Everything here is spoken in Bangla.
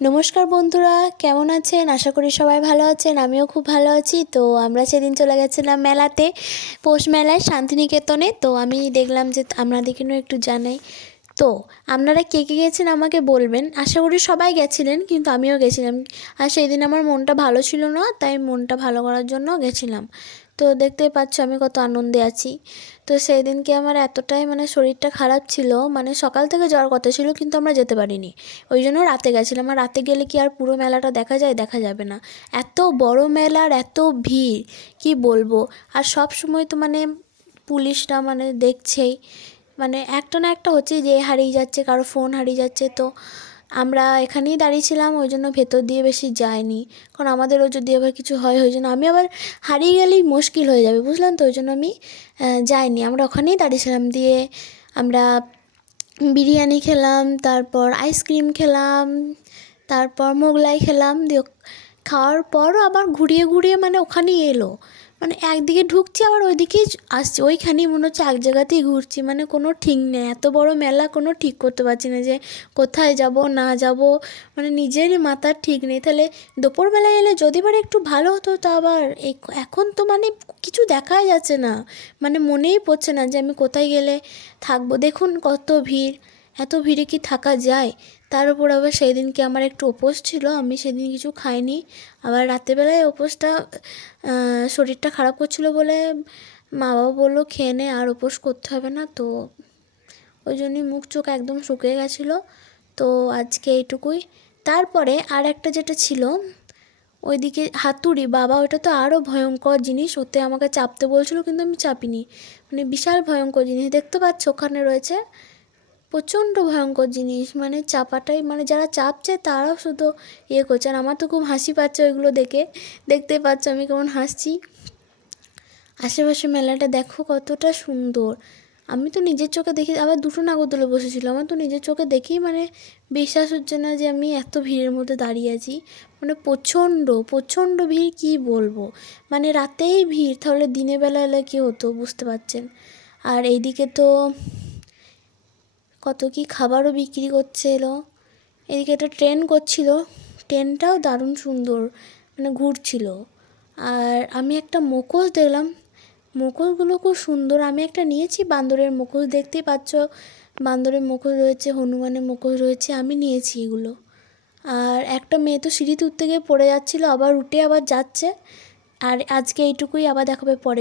নমস্কার বন্ধুরা, কেমন আছেন? আশা করি সবাই ভালো আছেন, আমিও খুব ভালো আছি। তো আমরা সেদিন চলে গেছিলাম মেলাতে, পৌষ মেলায় শান্তিনিকেতনে। তো আমি দেখলাম যে আপনাদেরকেও একটু জানাই। তো আপনারা কে কে গেছেন আমাকে বলবেন। আশা করি সবাই গেছিলেন, কিন্তু আমিও গেছিলাম। আর সেই দিন আমার মনটা ভালো ছিল না, তাই মনটা ভালো করার জন্য গেছিলাম। তো দেখতেই পাচ্ছ আমি কত আনন্দে আছি। তো সেই দিনকে আমার এতটাই মানে শরীরটা খারাপ ছিল মানে সকাল থেকে যাওয়ার কথা ছিল কিন্তু আমরা যেতে পারিনি। ওই জন্য রাতে গেছিলাম। আর রাতে গেলে কি আর পুরো মেলাটা দেখা যায়? দেখা যাবে না। এত বড় মেলা আর এত ভিড়, কি বলব? আর সব সময় তো মানে পুলিশরা মানে দেখছেই। মানে একটা না একটা হচ্ছে যে হারিয়ে যাচ্ছে, কারও ফোন হারিয়ে যাচ্ছে। তো আমরা এখানেই দাঁড়িয়েছিলাম, ওই জন্য ভেতর দিয়ে বেশি যায়নি। কারণ আমাদেরও যদি আবার কিছু হয়, ওই জন্য আমি আবার হারিয়ে গেলেই মুশকিল হয়ে যাবে, বুঝলেন তো? ওই জন্য আমি যাইনি। আমরা ওখানেই দাঁড়িয়েছিলাম দিয়ে আমরা বিরিয়ানি খেলাম, তারপর আইসক্রিম খেলাম, তারপর মোগলাই খেলাম, দিয়ে খাওয়ার পরও আবার ঘুরিয়ে ঘুরিয়ে মানে ওখানেই এলো। মানে একদিকে ঢুকছি, আবার ওইদিকেই আসছি। ওইখানেই মনে হচ্ছে এক জায়গাতেই ঘুরছি। মানে কোনো ঠিক নেই। এত বড় মেলা কোনো ঠিক করতে পারছি না যে কোথায় যাব, না যাব। মানে নিজেরই মাথার ঠিক নেই। তাহলে দুপুরবেলায় এলে যদি এবার একটু ভালো হতো, তা আবার এখন তো মানে কিছু দেখাই যাচ্ছে না। মানে মনেই পড়ছে না যে আমি কোথায় গেলে থাকব। দেখুন কত ভিড়। এত ভিড়ে কি থাকা যায়? তার উপর আবার সেই দিনকে আমার একটু উপোস ছিল, আমি সেদিন কিছু খাইনি। আবার রাতেরবেলায় উপোসটা শরীরটা খারাপ করছিল বলে মা বাবা বলল, খেয়ে নে, আর উপোস করতে হবে না। তো ওই জন্যই মুখ চোখ একদম শুকিয়ে গেছিল। তো আজকে এইটুকুই। তারপরে আর একটা যেটা ছিল, ওইদিকে হাতুড়ি, বাবা ওটা তো আরও ভয়ঙ্কর জিনিস, ওতে আমাকে চাপতে বলছিল, কিন্তু আমি চাপিনি। মানে বিশাল ভয়ঙ্কর জিনিস। দেখতে পাচ্ছ, ওখানে রয়েছে প্রচণ্ড ভয়ঙ্কর জিনিস। মানে চাপাটাই মানে যারা চাপছে তারাও শুধু ইয়ে করছে। আর আমার তো খুব হাসি পাচ্ছে ওইগুলো দেখে। দেখতে পাচ্ছ আমি কেমন হাসছি। আশেপাশে মেলাটা দেখো কতটা সুন্দর। আমি তো নিজের চোখে দেখি, আবার দুটো নাগরদোলে বসেছিল। আমার তো নিজের চোখে দেখেই মানে বিশ্বাস হচ্ছে না যে আমি এত ভিড়ের মধ্যে দাঁড়িয়ে আছি। মানে প্রচণ্ড প্রচণ্ড ভিড় কী বলব? মানে রাতেই ভিড়, তাহলে দিনের বেলা এলে কী হতো বুঝতে পারছেন? আর এইদিকে তো কত কি খাবারও বিক্রি করছিল এদিকে একটা ট্রেন করছিল। ট্রেনটাও দারুণ সুন্দর মানে ঘুরছিল। আর আমি একটা মুখোশ দেখলাম। মুখোশগুলো খুব সুন্দর। আমি একটা নিয়েছি বান্দরের মুখোশ দেখতেই পাচ্ছ, বান্দরের মুখোশ রয়েছে, হনুমানের মুখোশ রয়েছে। আমি নিয়েছি এগুলো। আর একটা মেয়ে তো সিঁড়িতে উঠতে গিয়ে পড়ে যাচ্ছিল, আবার উঠে আবার যাচ্ছে। আর আজকে এইটুকুই আবার দেখাবে পরে।